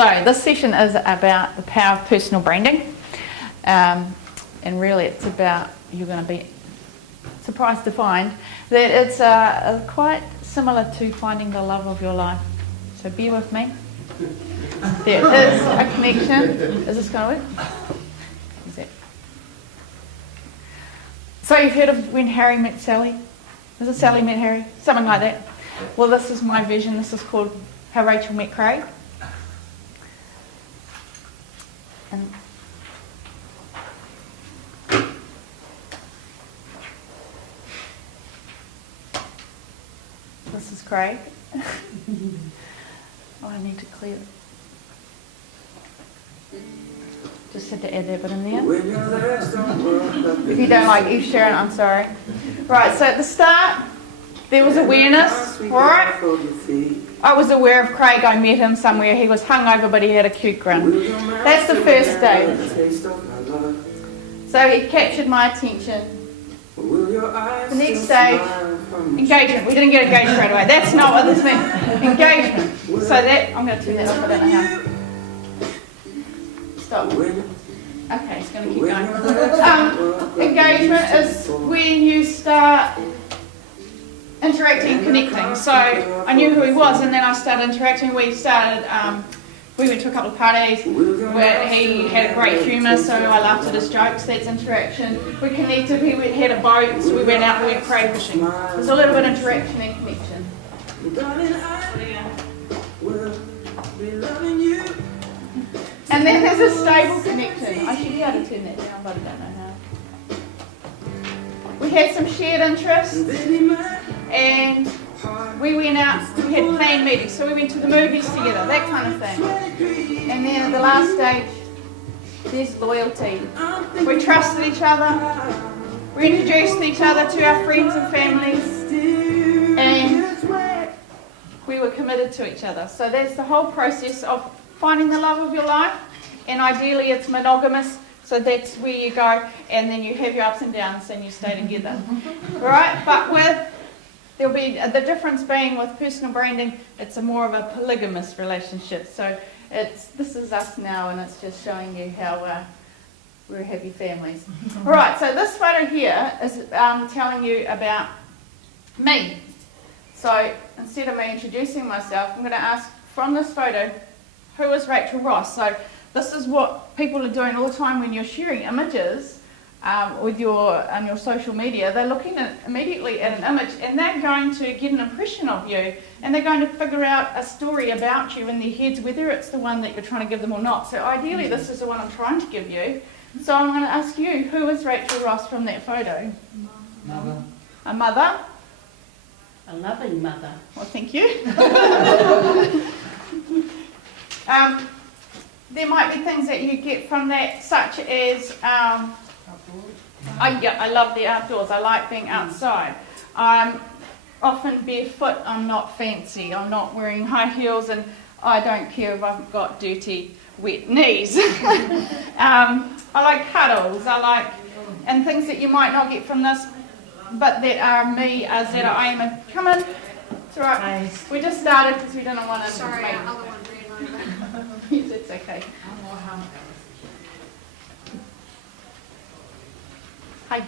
So this session is about the power of personal branding, and really it's about, you're going to be surprised to find that it's quite similar to finding the love of your life. So bear with me. There is a connection. Is this going to work? Is it? So you've heard of when Harry met Sally? Is it Sally met Harry? Something like that. Well, this is my vision. This is called How Rachel Met Craig. And this is Craig. Oh, I need to clear it. Just had to add that bit in there. If you don't like Eve Sharon, I'm sorry. Right, so at the start, there was awareness, right? I was aware of Craig. I met him somewhere. He was hungover, but he had a cute grin. That's the first stage. So he captured my attention. The next stage, engagement. We didn't get engaged straight away. That's not what this means. Engagement. So that, I'm going to turn that off. I don't know how. Stop. Okay, it's going to keep going. Engagement is when you start interacting and connecting. So I knew who he was, and then I started interacting. We went to a couple of parties where he had a great humour, so I laughed at his jokes. That's interaction. We connected. He had a boat, so we went out and we went crab fishing. There's a little bit of interaction and connection. And then there's a stable connection. I should be able to turn that down, but I don't know how. We had some shared interests, and we went out, we had planned meetings, so we went to the movies together, that kind of thing. And then at the last stage, there's loyalty. We trusted each other, we introduced each other to our friends and families, and we were committed to each other. So that's the whole process of finding the love of your life, and ideally it's monogamous, so that's where you go, and then you have your ups and downs and you stay together. Right? But there'll be the difference being with personal branding, it's a more of a polygamous relationship. So this is us now, and it's just showing you how we're happy families. All right, so this photo here is telling you about me. So instead of me introducing myself, I'm going to ask from this photo, who is Rachel Ross? So this is what people are doing all the time when you're sharing images on your social media. They're looking immediately at an image, and they're going to get an impression of you, and they're going to figure out a story about you in their heads, whether it's the one that you're trying to give them or not. So ideally this is the one I'm trying to give you. So I'm going to ask you, who is Rachel Ross from that photo? Mother. A mother? A loving mother. Well, thank you. There might be things that you get from that, such as, I love the outdoors. I like being outside. I'm often barefoot. I'm not fancy. I'm not wearing high heels, and I don't care if I've got dirty, wet knees. I like cuddles. And things that you might not get from this, but that are me, as that I am. Come in. It's all right. Nice. We just started because we didn't want to. Sorry, make... other one ran over. Yes, it's okay. Hi.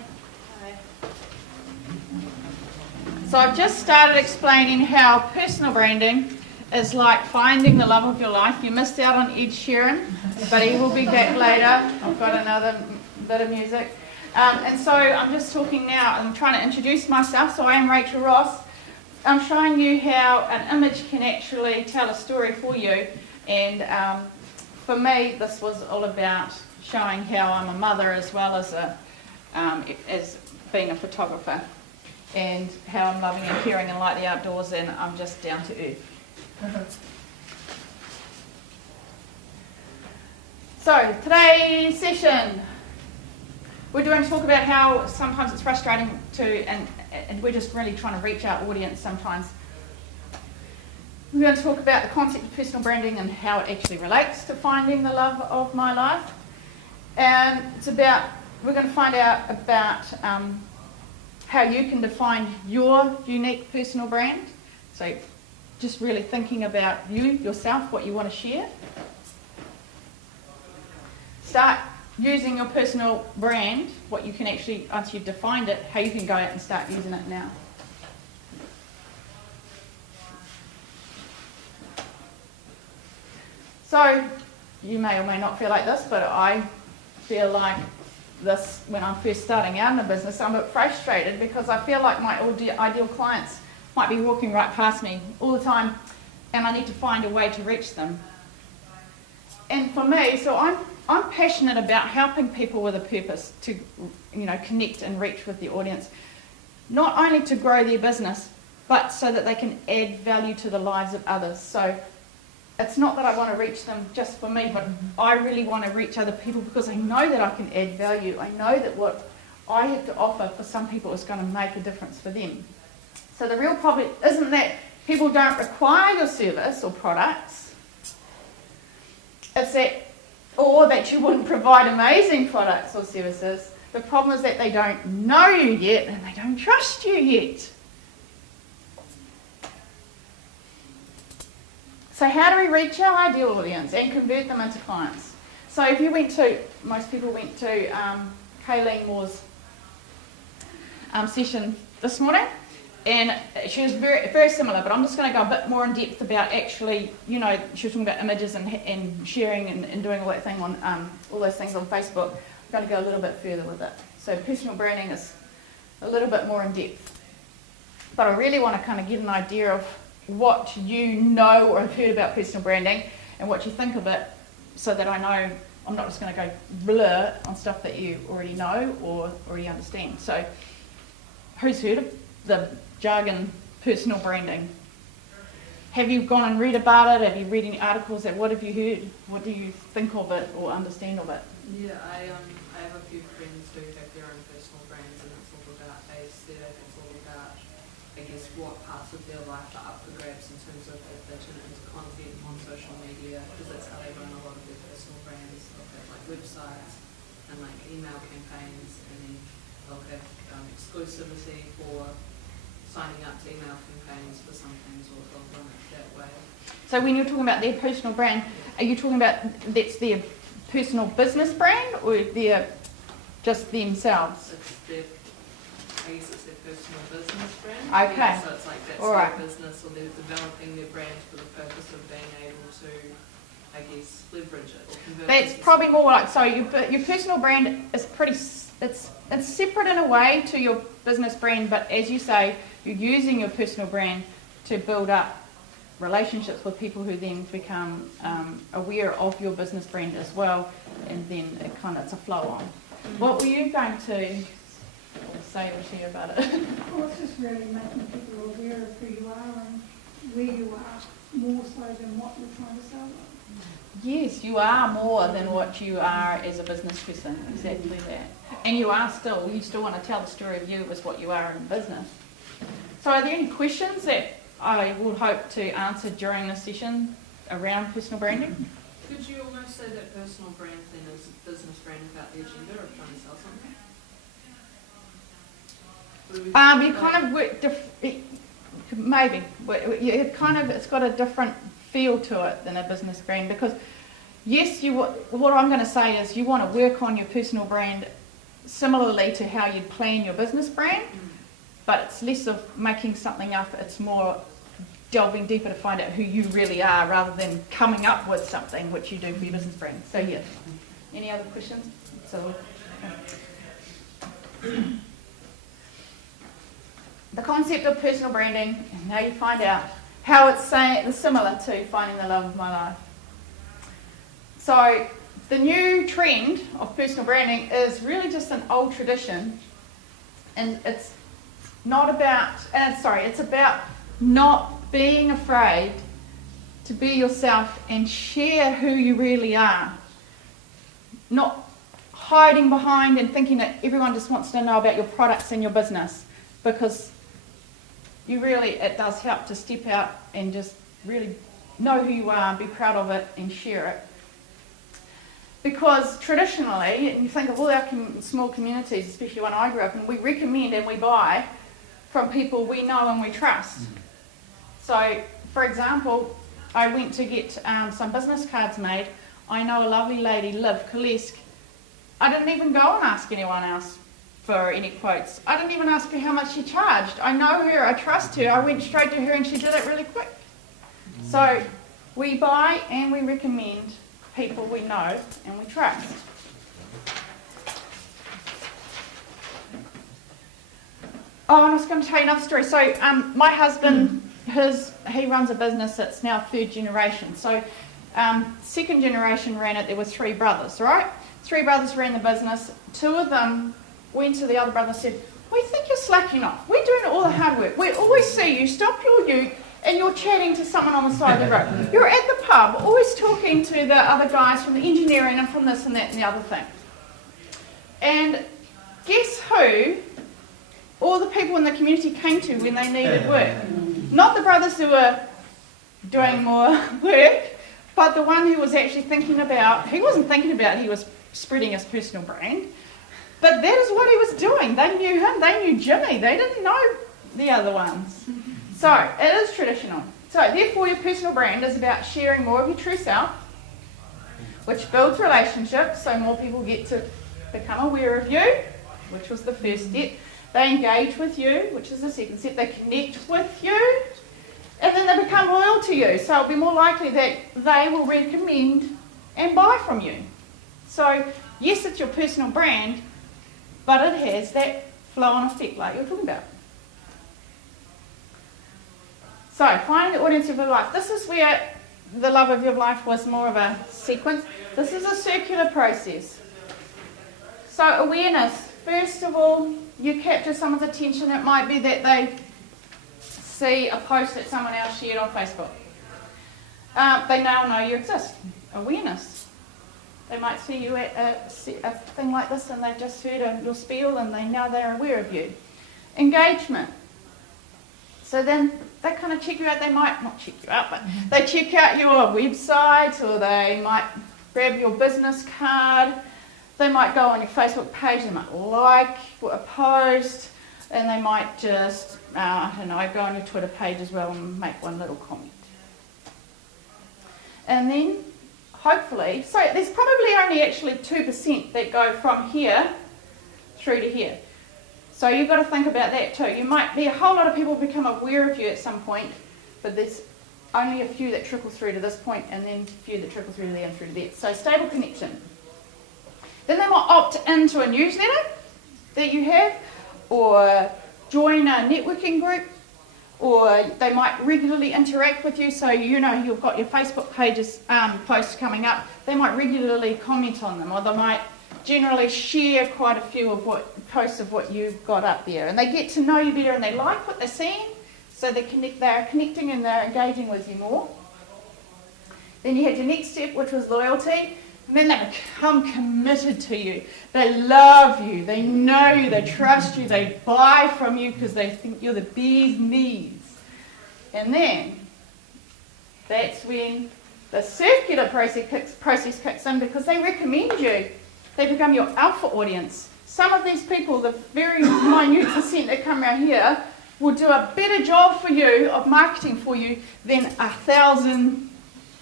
So I've just started explaining how personal branding is like finding the love of your life. You missed out on Ed Sheeran, but he will be back later. I've got another bit of music. And so I'm just talking now, I'm trying to introduce myself. So I am Rachel Ross. I'm showing you how an image can actually tell a story for you. And for me, this was all about showing how I'm a mother as well as as being a photographer, and how I'm loving and caring and like the outdoors, and I'm just down to earth. So today's session, we're going to talk about how sometimes it's frustrating and we're just really trying to reach our audience sometimes. We're going to talk about the concept of personal branding and how it actually relates to finding the love of my life. And we're going to find out about how you can define your unique personal brand. So just really thinking about you, yourself, what you want to share. start using your personal brand, what you can actually, once you've defined it, how you can go out and start using it now. So, you may or may not feel like this, but I feel like this when I'm first starting out in a business. I'm a bit frustrated because I feel like my ideal clients might be walking right past me all the time, and I need to find a way to reach them. And for me, so I'm passionate about helping people with a purpose to, connect and reach with the audience, not only to grow their business, but so that they can add value to the lives of others. So it's not that I want to reach them just for me, but I really want to reach other people because I know that I can add value. I know that what I have to offer for some people is going to make a difference for them. So the real problem isn't that people don't require your service or products. It's that, or that you wouldn't provide amazing products or services. The problem is that they don't know you yet and they don't trust you yet. So how do we reach our ideal audience and convert them into clients? So if you most people went to Kayleen Moore's session this morning, and she was very, very similar, but I'm just going to go a bit more in depth about actually, she was talking about images and sharing and doing all that thing on all those things on Facebook. I'm going to go a little bit further with it. So personal branding is a little bit more in depth. But I really want to kind of get an idea of what you know or have heard about personal branding and what you think of it, so that I know I'm not just going to go blur on stuff that you already know or already understand. So who's heard of the jargon personal branding? Have you gone and read about it? Have you read any articles? What have you heard? What do you think of it or understand of it? Yeah, I have a few friends who have their own personal brands, and it's all about aesthetic. It's all about, I guess, what parts of their life are up for grabs in terms of if they turn it into content on social media, because that's how they run a lot of their personal brands. They'll have like websites and like email campaigns, and then they'll have exclusivity for signing up to email campaigns for some things, or they'll run it that way. So when you're talking about their personal brand, are you talking about that's their personal business brand or they're just themselves? It's their, I guess it's their personal business brand. Okay. Yeah, so it's like that's All right. their business, or they're developing their brand for the purpose of being able to, I guess, leverage it or convert it. That's into probably something. more like, so your personal brand is it's separate in a way to your business brand, but as you say, you're using your personal brand to build up relationships with people who then become aware of your business brand as well, and then it's a flow on. What were you going to say or share about it? Well, it's just really making people aware of who you are and where you are, more so than what you're trying to sell them. Yes, you are more than what you are as a business person, exactly that. And you still want to tell the story of you as what you are in business. So are there any questions that I would hope to answer during this session around personal branding? Could you almost say that personal brand then is business brand without the agenda of trying to sell something? You kind of work maybe. It's got a different feel to it than a business brand, because yes, what I'm going to say is you want to work on your personal brand similarly to how you'd plan your business brand, but it's less of making something up, it's more delving deeper to find out who you really are rather than coming up with something which you do for your business brand. So yeah, any other questions? So the concept of personal branding, and now you find out how it's similar to finding the love of my life. So the new trend of personal branding is really just an old tradition, and it's about not being afraid to be yourself and share who you really are. Not hiding behind and thinking that everyone just wants to know about your products and your business, because it does help to step out and just really know who you are, be proud of it and share it. Because traditionally, and you think of all our small communities, especially when I grew up, and we recommend and we buy from people we know and we trust. So, for example, I went to get some business cards made. I know a lovely lady, Liv Kalesk. I didn't even go and ask anyone else for any quotes. I didn't even ask her how much she charged. I know her, I trust her. I went straight to her and she did it really quick. So we buy and we recommend people we know and we trust. Oh, and I was going to tell you another story. So my husband, he runs a business that's now third generation. So second generation ran it, there were 3 brothers, right? 3 brothers ran the business. 2 of them went to the other brother and said, we think you're slacking off. We're doing all the hard work. We always see you stop your ute and you're chatting to someone on the side of the road. You're at the pub, always talking to the other guys from the engineering and from this and that and the other thing. And guess who all the people in the community came to when they needed work? Not the brothers who were doing more work, but the one who was actually thinking about, he wasn't thinking about, he was spreading his personal brand. But that is what he was doing. They knew him, they knew Jimmy, they didn't know the other ones. So, it is traditional. So, therefore, your personal brand is about sharing more of your true self, which builds relationships, so more people get to become aware of you, which was the first step. They engage with you, which is the second step. They connect with you, and then they become loyal to you. So, it'll be more likely that they will recommend and buy from you. So, yes, it's your personal brand, but it has that flow-on effect like you're talking about. So, finding the audience of your life. This is where the love of your life was more of a sequence. This is a circular process. So, awareness. First of all, you capture someone's attention. It might be that they see a post that someone else shared on Facebook. They now know you exist. Awareness. They might see you at a thing like this and they've just heard your spiel and now they're aware of you. Engagement. So then they kind of check you out. They might not check you out, but they check out your website, or they might grab your business card. They might go on your Facebook page. They might like a post, and they might just, I don't know, go on your Twitter page as well and make one little comment. And then, hopefully, so there's probably only actually 2% that go from here through to here. So you've got to think about that too. You might be a whole lot of people become aware of you at some point, but there's only a few that trickle through to this point, and then a few that trickle through to there and through to there. So stable connection. Then they might opt into a newsletter that you have, or join a networking group, or they might regularly interact with you. So you know you've got your Facebook pages posts coming up. They might regularly comment on them, or they might generally share quite a few of posts of what you've got up there, and they get to know you better and they like what they're seeing, so they're connecting and they're engaging with you more. Then you had your next step, which was loyalty, and then they become committed to you. They love you, they know you, they trust you, they buy from you because they think you're the bee's knees. And then that's when the circular process kicks in, because they recommend you. They become your alpha audience. Some of these people, the very minute percent that come around here, will do a better job for you of marketing for you than 1,000,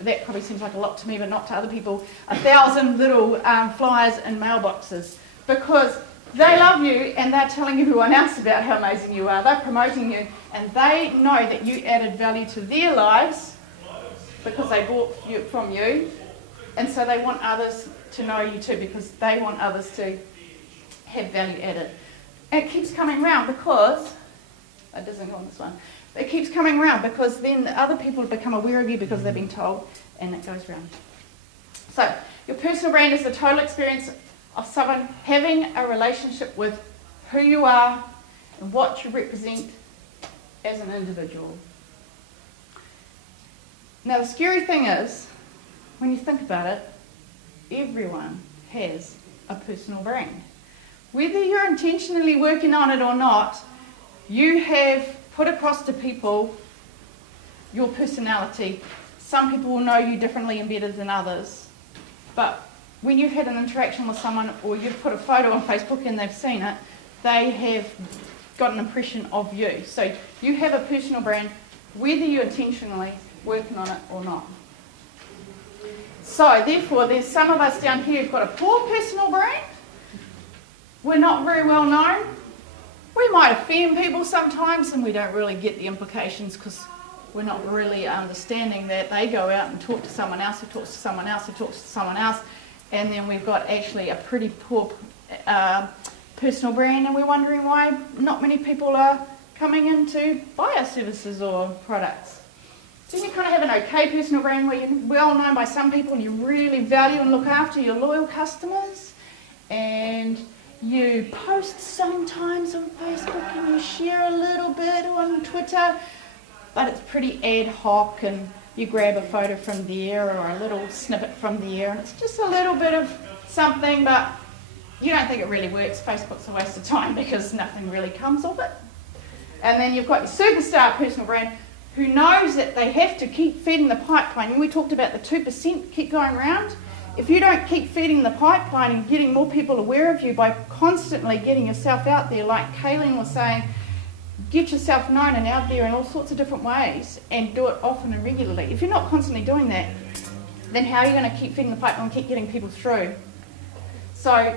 that probably seems like a lot to me but not to other people, 1,000 little flyers in mailboxes, because they love you and they're telling everyone else about how amazing you are. They're promoting you, and they know that you added value to their lives because they bought from you, and so they want others to know you too, because they want others to have value added. And it keeps coming round because, it doesn't go on this one, it keeps coming round because then other people become aware of you because they've been told, and it goes round. So, your personal brand is the total experience of someone having a relationship with who you are and what you represent as an individual. Now, the scary thing is, when you think about it, everyone has a personal brand. Whether you're intentionally working on it or not, you have put across to people your personality. Some people will know you differently and better than others, but when you've had an interaction with someone, or you've put a photo on Facebook and they've seen it, they have got an impression of you. So you have a personal brand, whether you're intentionally working on it or not. So therefore, there's some of us down here who've got a poor personal brand. We're not very well known. We might offend people sometimes, and we don't really get the implications because we're not really understanding that they go out and talk to someone else who talks to someone else who talks to someone else, and then we've got actually a pretty poor personal brand, and we're wondering why not many people are coming in to buy our services or products. So you kind of have an okay personal brand where you're well known by some people and you really value and look after your loyal customers, and you post sometimes on Facebook and you share a little bit on Twitter, but it's pretty ad hoc and you grab a photo from there or a little snippet from there and it's just a little bit of something, but you don't think it really works. Facebook's a waste of time because nothing really comes of it. And then you've got your superstar personal brand who knows that they have to keep feeding the pipeline. We talked about the 2% keep going around. If you don't keep feeding the pipeline and getting more people aware of you by constantly getting yourself out there, like Kayleen was saying, get yourself known and out there in all sorts of different ways and do it often and regularly. If you're not constantly doing that, then how are you going to keep feeding the pipeline and keep getting people through? So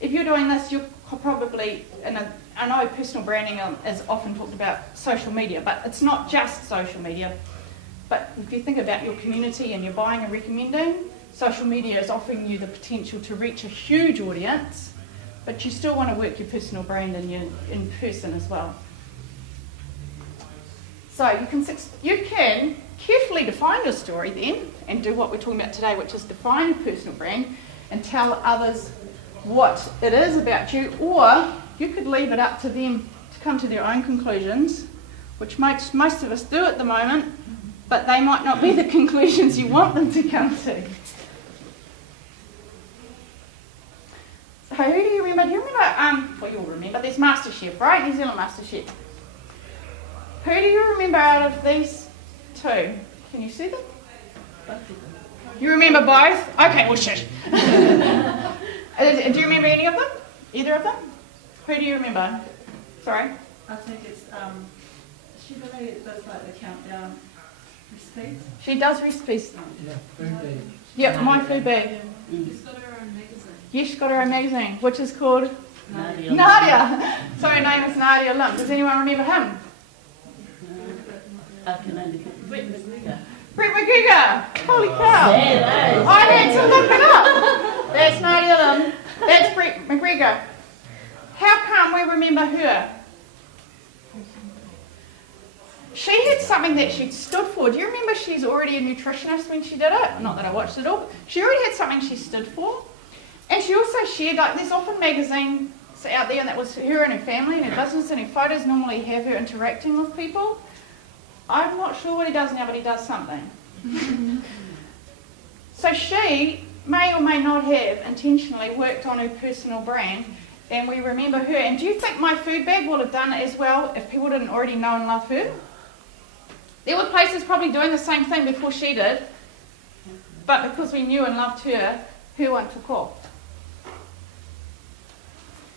if you're doing this, you're probably, I know personal branding is often talked about social media, but it's not just social media. But if you think about your community and you're buying and recommending, social media is offering you the potential to reach a huge audience, but you still want to work your personal brand in person as well. So you can carefully define your story then and do what we're talking about today, which is define your personal brand and tell others what it is about you, or you could leave it up to them to come to their own conclusions, which most of us do at the moment, but they might not be the conclusions you want them to come to. So who do you remember? Do you remember, well you'll remember, there's MasterChef, right? New Zealand MasterChef. Who do you remember out of these two? Can you see them? You remember both? Okay, well shit. Do you remember any of them? Either of them? Who do you remember? Sorry? I think it's, she really does like the countdown recipes. She does recipes. Yeah, food bag. Yep, My Food Bag. She's got her own magazine. Yes, she's got her own magazine, which is called Nadia. Nadia. So her name is Nadia Lim. Does anyone remember him? I can only get Brett McGregor. Brett McGregor. Holy cow. Yeah, I had to look it up. That's Nadia Lim. That's Brett McGregor. How can't we remember her? She had something that she stood for. Do you remember she's already a nutritionist when she did it? Not that I watched it all, but she already had something she stood for. And she also shared, like, there's often magazines out there, and that was her and her family and her business, and her photos normally have her interacting with people. I'm not sure what he does now, but he does something. So she may or may not have intentionally worked on her personal brand, and we remember her. And do you think My Food Bag would have done it as well if people didn't already know and love her? There were places probably doing the same thing before she did, but because we knew and loved her, her one took off.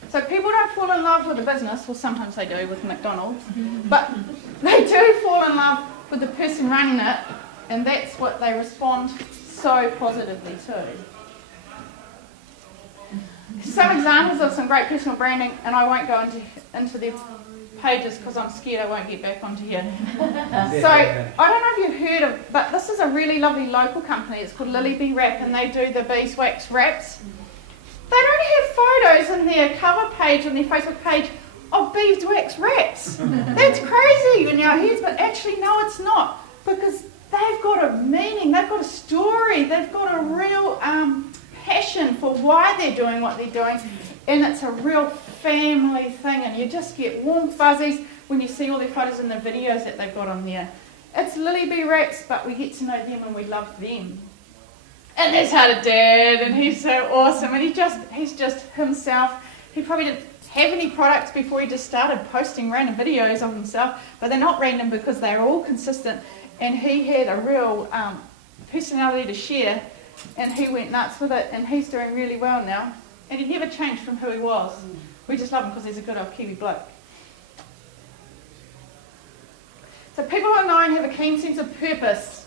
So people don't fall in love with a business, well sometimes they do with McDonald's, but they do fall in love with the person running it, and that's what they respond so positively to. Some examples of some great personal branding, and I won't go into their pages because I'm scared I won't get back onto here. So I don't know if you've heard of, but this is a really lovely local company. It's called Lily Bee Wrap, and they do the beeswax wraps. They don't have photos in their cover page, on their Facebook page, of beeswax wraps. That's crazy in our heads, but actually no, it's not, because they've got a meaning, they've got a story, they've got a real passion for why they're doing what they're doing, and it's a real family thing, and you just get warm fuzzies when you see all their photos and the videos that they've got on there. It's Lily Bee Wraps, but we get to know them and we love them. And there's had a dad, and he's so awesome, and he's just himself. He probably didn't have any products before he just started posting random videos of himself, but they're not random because they're all consistent, and he had a real personality to share, and he went nuts with it, and he's doing really well now, and he never changed from who he was. We just love him because he's a good old Kiwi bloke. So people who are known have a keen sense of purpose.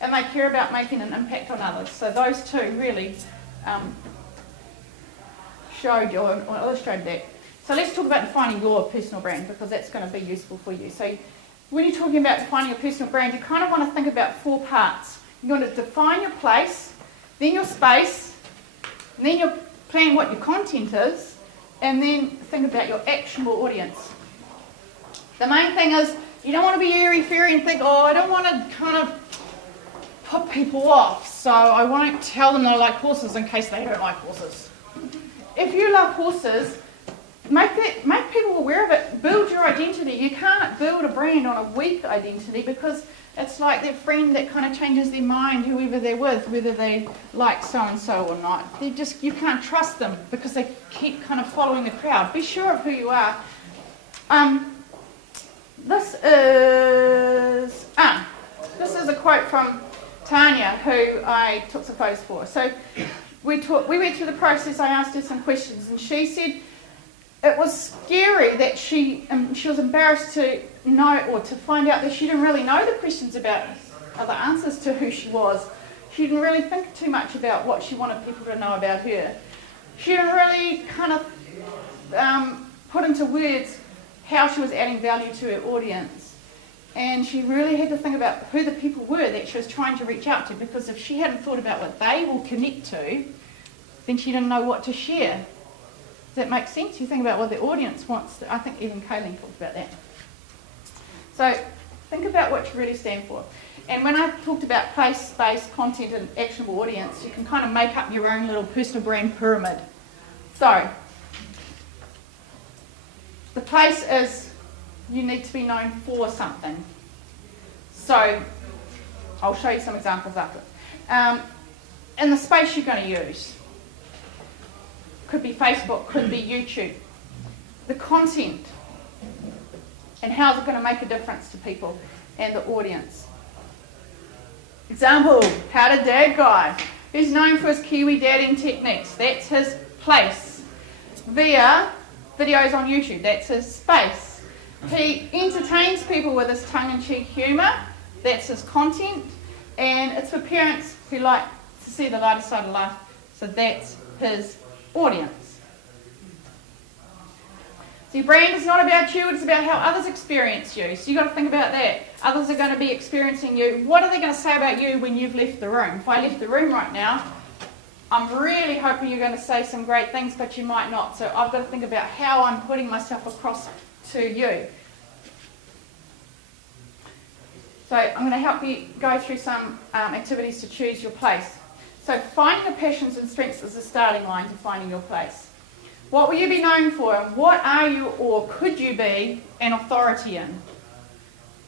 and they care about making an impact on others. So those two really showed or illustrated that. So let's talk about defining your personal brand, because that's going to be useful for you. So when you're talking about defining your personal brand, you kind of want to think about 4 parts. You're going to define your place, then your space, and then you plan what your content is, and then think about your actionable audience. The main thing is you don't want to be airy-fairy and think, oh, I don't want to kind of put people off, so I won't tell them I like horses in case they don't like horses. If you love horses, make people aware of it. Build your identity. You can't build a brand on a weak identity, because it's like their friend that kind of changes their mind, whoever they're with, whether they like so-and-so or not. You can't trust them because they keep kind of following the crowd. Be sure of who you are. This is a quote from Tanya, who I took some photos for. So we went through the process. I asked her some questions, and she said it was scary that she was embarrassed to know, or to find out that she didn't really know the questions about the answers to who she was. She didn't really think too much about what she wanted people to know about her. She didn't really kind of put into words how she was adding value to her audience. And she really had to think about who the people were that she was trying to reach out to, because if she hadn't thought about what they will connect to, then she didn't know what to share. Does that make sense? You think about what the audience wants. I think even Kayleen talked about that. So think about what you really stand for. And when I talked about place, space, content, and actionable audience, you can kind of make up your own little personal brand pyramid. So the place is, you need to be known for something. So I'll show you some examples after. In the space you're going to use, could be Facebook, could be YouTube. The content, and how's it going to make a difference to people and the audience. Example, How to Dad Guy. He's known for his Kiwi dadding techniques. That's his place. Via videos on YouTube, that's his space. He entertains people with his tongue-in-cheek humour, that's his content. And it's for parents who like to see the lighter side of life, so that's his audience. So your brand is not about you, it's about how others experience you. So you've got to think about that. Others are going to be experiencing you. What are they going to say about you when you've left the room? If I left the room right now, I'm really hoping you're going to say some great things, but you might not. So I've got to think about how I'm putting myself across to you. So I'm going to help you go through some activities to choose your place. So finding your passions and strengths is the starting line to finding your place. What will you be known for, and what are you or could you be an authority in?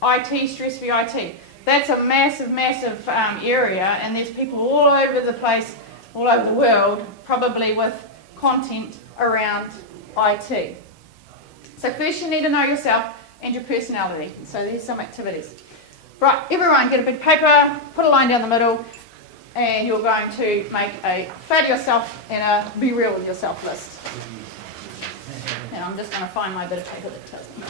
IT, stress VIT. That's a massive, massive area, and there's people all over the place, all over the world, probably with content around IT. So first you need to know yourself and your personality. So there's some activities. Right, everyone get a big paper, put a line down the middle, and you're going to make a flatter yourself and a be real with yourself list. And I'm just going to find my bit of paper that tells me.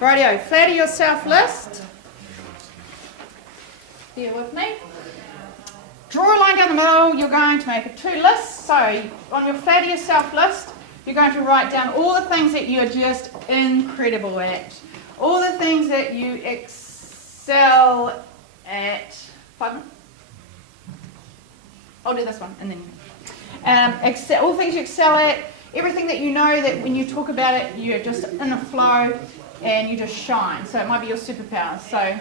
Rightio, flatter yourself list. Bear with me. Draw a line down the middle. You're going to make a to list. So on your flatter yourself list, you're going to write down all the things that you're just incredible at. All the things that you excel at. 5 minutes? I'll do this one and then all the things you excel at. Everything that you know that when you talk about it, you're just in a flow and you just shine. So it might be your superpower. So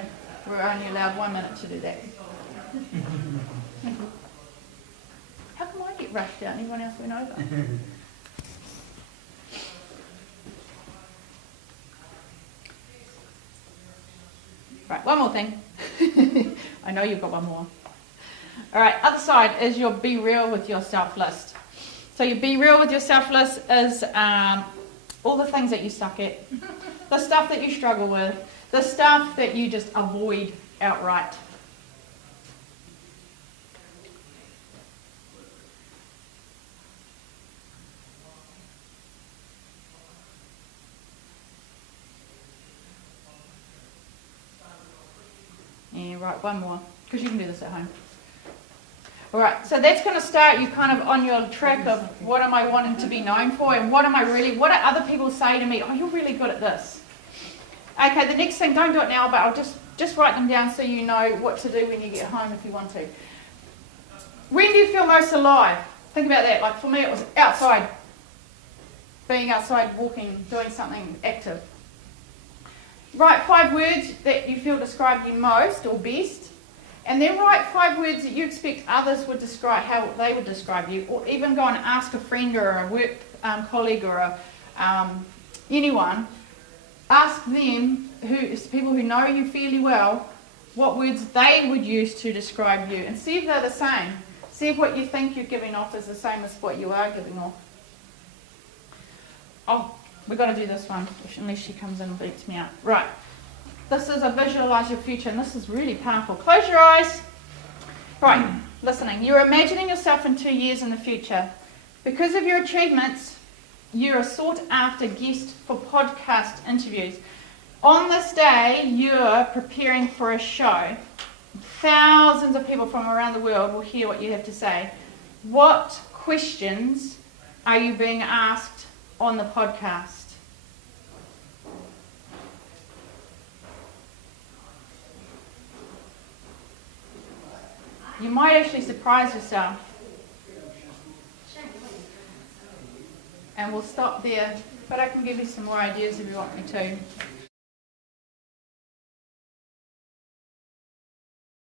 we're only allowed 1 minute to do that. How come I get rushed out and everyone else went over? Right, one more thing. I know you've got one more. All right, other side is your be real with yourself list. So your be real with yourself list is all the things that you suck at, the stuff that you struggle with, the stuff that you just avoid outright. Yeah, right, one more, because you can do this at home. Alright, so that's going to start you kind of on your track of what am I wanting to be known for, and what do other people say to me, oh, you're really good at this. Okay, the next thing, don't do it now, but I'll just write them down so you know what to do when you get home if you want to. When do you feel most alive? Think about that. Like for me, it was outside. Being outside, walking, doing something active. Write 5 words that you feel describe you most or best. And then write 5 words that you expect others would describe, how they would describe you. Or even go and ask a friend or a work colleague or anyone. Ask them, people who know you fairly well, what words they would use to describe you. And see if they're the same. See if what you think you're giving off is the same as what you are giving off. Oh, we've got to do this one, unless she comes in and beats me up. Right. This is a visualise your future, and this is really powerful. Close your eyes. Right, listening. You're imagining yourself in 2 years in the future. Because of your achievements, you're a sought-after guest for podcast interviews. On this day, you're preparing for a show. Thousands of people from around the world will hear what you have to say. What questions are you being asked on the podcast? You might actually surprise yourself. And we'll stop there, but I can give you some more ideas if you want me to.